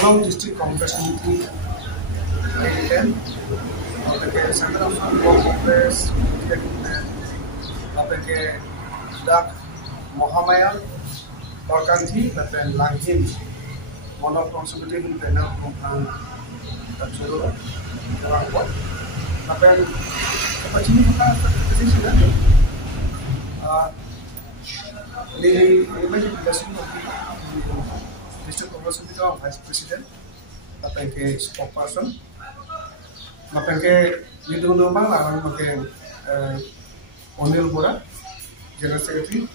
Taribolong District Congress Committee President, apeke Sangram Congress apeke Dak Mohammed Orkanti dan Langhin Monok Konsumtif Penang Kumpang Terjuru Terangkot apa yang ini kita posisi kan di imagine District Congress Committee Vice President apa yang spokesperson apa yang itu nombang larang pakai Onil Bora General Secretary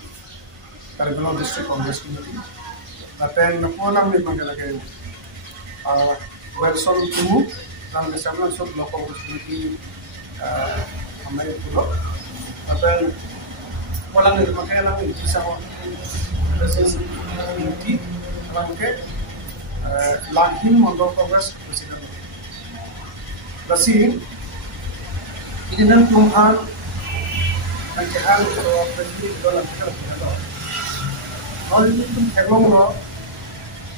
Taribolong District Congress Committee apa yang napunam ni magkalagay Wilson Tumu ng National Law Congress Committee Amay Pulo apa yang walang nito magkailang hindi sa committee alam ke Langhin Mondo Congress President Basi ini nan Tuhan ang kehal ko president ko lang kita kalau ini tuh heglong lo,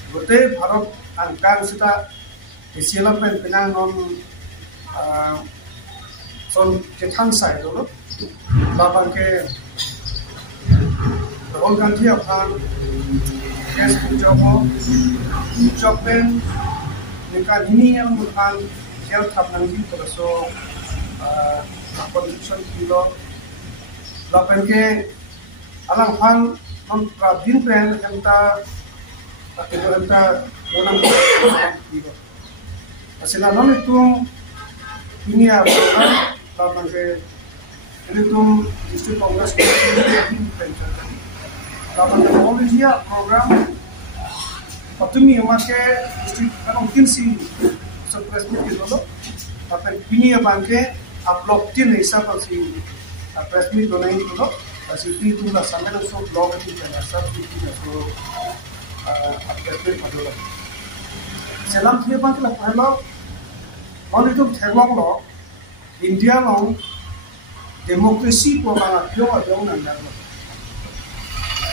gote Bharat angkar sita isilam pen pinang non son ketan side lo, labang ke Rahul Gandhi apaan, kes joben, nikah ini yang bukan kial tap nanti terus so constitution kilo, labang ke alang pan non pradin pen enta itu enta orang gitu. Asila non itu ini apa kan ke itu District Congress pen. Lapan teknologi program patumi make district kan mungkin si presmit itu loh. Tapi ini apa ke upload tin isa pasti presmit lo naik itu loh. Kasi itu lah sampai tu so blog itu kan asal itu so update pada orang. Selam dia bang kita perlu orang itu tergolong lo India lo demokrasi pun banyak yang ada orang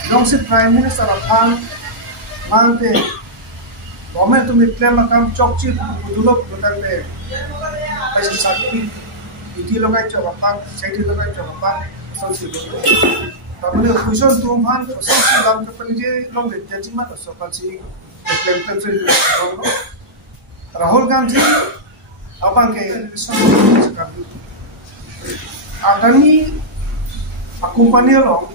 yang si Prime Minister apaan mante government tu mitlen makam cokci dulu bukan deh pasti sakit itu lo kan coba apa saya itu kan coba apa tapi khusus Tuhan khusus dalam kepentingan long jadi mata sopan si kepentingan Rahul Gandhi apa ke sekarang ada ni akumpanir long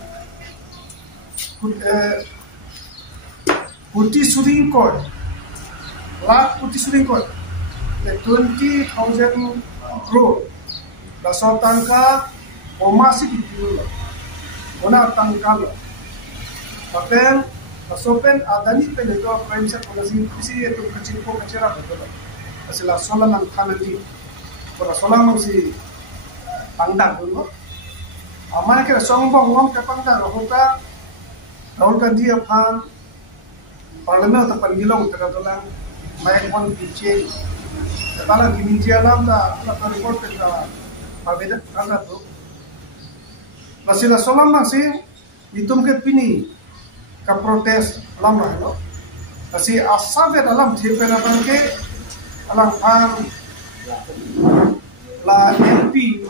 putih suring kod lakh putih suring kod 20,000 crore dasar tangka masih itu loh, mana tangkal loh, tapi sopen ada ni pele itu prime minister polisi itu kecil apa betul, hasilnya solar nang kanan di, kalau solar masih pandang dulu, aman kira sombong ngom ke pandang, Rahul Gandhi apaan, parlemen atau panggilan untuk katakan, main pun DJ, katalah gini jalan dah, kalau report kita, berbeda kata tu. Masih solam masih hitung ke pini ke protes alam lah masih asal ke dalam JPN apa ke alam la MP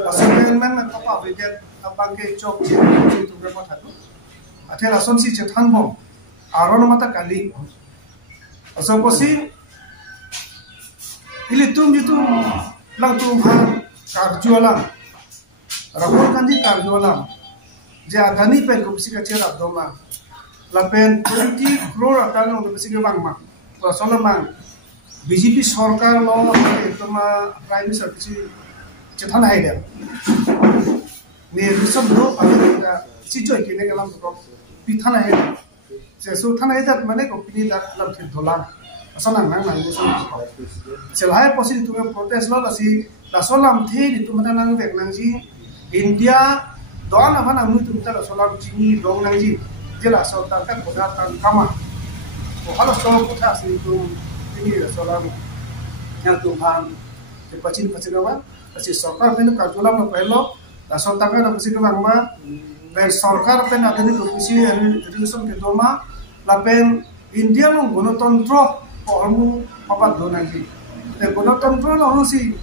masih government apa bagian apa ke cok itu berapa satu ada asumsi cetan bom aron mata kali asal posisi ini itu lang Tuhan karjualan Rahul Gandhi karjualan jadi adani pen kupsi kecera doma lapen 20 crore atau untuk kupsi bang mak soalnya mang BJP सरकार lo itu mah prime minister kupsi cetan aja nih risam lo pada si joy kini kalau untuk pitan aja sesu tan aja mana kopini dah dalam dolar asal nang itu selain posisi itu protes lo lasi solam thir itu mana nang dek nang si India doang apa namun itu kita solar cini dong nanti jelas solar kan kodatan kama, kalau solar kita sih itu ini solar yang Tuhan kepacin apa, kasi solar itu kalkulan apa lo, solar kan apa sih kemang mah, solar pen ada ni komisi resolution kedua mah, lapen India lo guna kontrol pormu papat donasi. Dan gণতন্ত্র langsung si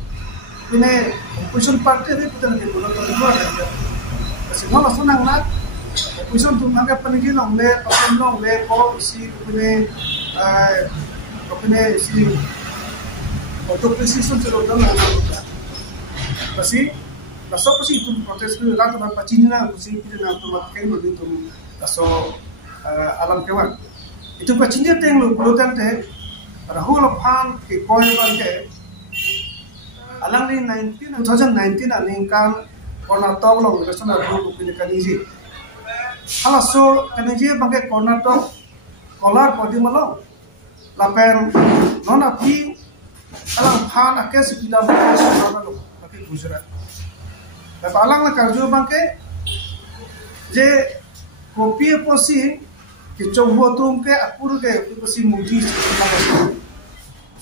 ini opposition party itu bukan di gণতন্ত্র ada. Semua langsung nanglat opposition tu mangga peninggi nongle, opposition nongle, kau si si untuk precision cerotan nangla. Pasti langsung pasti itu protes tu lalu tu pacina pasti itu nak tu makai dulu itu langsung alam kewan. Itu pacina tu yang lu kan teh Rahul Pan ke koi bangke alang ni 2019 aning kan Karnataka long rasana dulu punya kaniji. Alaso kaniji bangke Karnataka kolar podi malo lapen nona pi alang Pan akes kita bangke sama lo tapi Gujarat. Tapi alang la karjo bangke je kopi posi ke coba tu ke apur ke posi mudi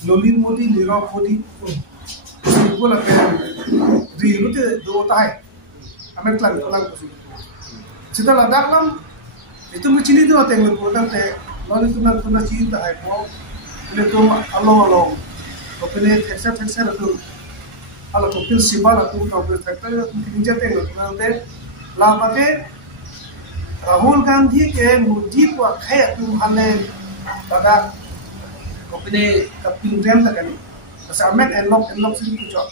Lolin Modi, Nirav Modi, उसको लगता है रील में दो होता है हमें कlang पसी सिद्धा Ladakh lump itu macini tu ada yang berbuat te lalu tu nak cinta hai po itu along kopile teksa itu ala kopil sibal tu kopil teksa mungkin jate yang te lama ke Rahul Gandhi ke Modi ko khai tu hane pada kopile kapin rem tak kan Amen unlock sih pucuk.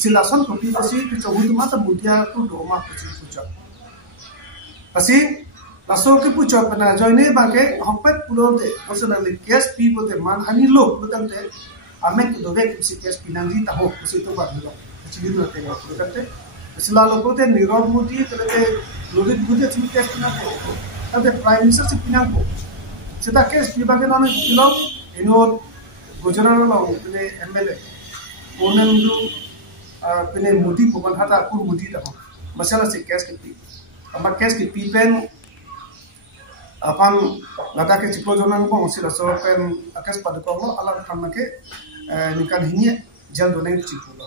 Silasan kopi pasti pucuk itu mata mudia tu doma pucuk. Pasti langsung ke pucuk pernah join ni bangke hampir pulau deh. Personally case people deh man hani lo bukan deh. Amen tu doa kisi case pinangi tahu pasti tu baru lo. Jadi tu nanti lo bukan deh. Selalu pulau deh Nirav Modi kalau deh Lolin Modi cuma case pinangi. Ada prime minister si pinangi. Sedang case pinangi nama pulau ini Gujarat lo punya MLA, Ponen tu punya Modi bukan hata pun Modi dah. Masalah si kes kepi, amma kes kepi pen, apan nada ke ciklo jonan ko masih laso pen kes pada ko lo alam karena ke nikan hini jal donai ciklo lo.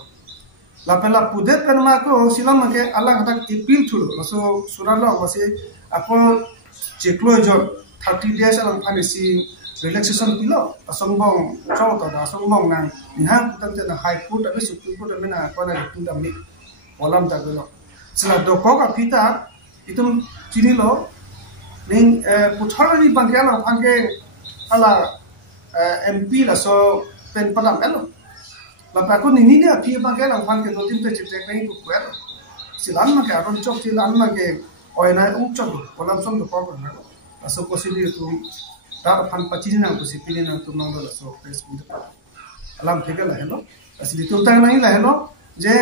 Lapela pudet pen mako silam ke alam kata ipil tu laso surat lo masih apa ciklo jor 30 days alam panisi relaxation pilo asongbong chawta da asongbong nang inhang putam na high court abe supreme court abe na kona itu dami olam ta gelo sila doko ka pita itu chini lo ning puthara ni bangela angke ala MP la so pen padam elo la pa ko ni dia pi bangela angke do tin te chete kai ku kwelo silan ma ke aron chok silan ma ke oina chok olam som do ko na aso ko sili tu tak pan pacini nang kusi pilih nang tu nang dola so Facebook tu alam tiga lah hello asli tu tang nang lah hello je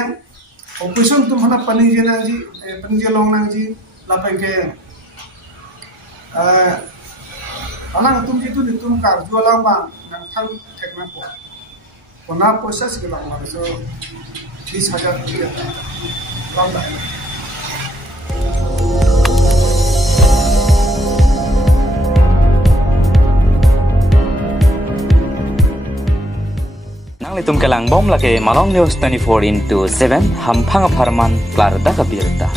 opposition tu mana paningje nang ji paningje long nang ji lapeng ke alang tum ji tu ni tum kar jualan bang nang thang tekna ko kona proses ke lang ma so 20,000 rupiah ram dah Itum kelang bom lake Malong News 24/7 hampang aparman klar da kabirta.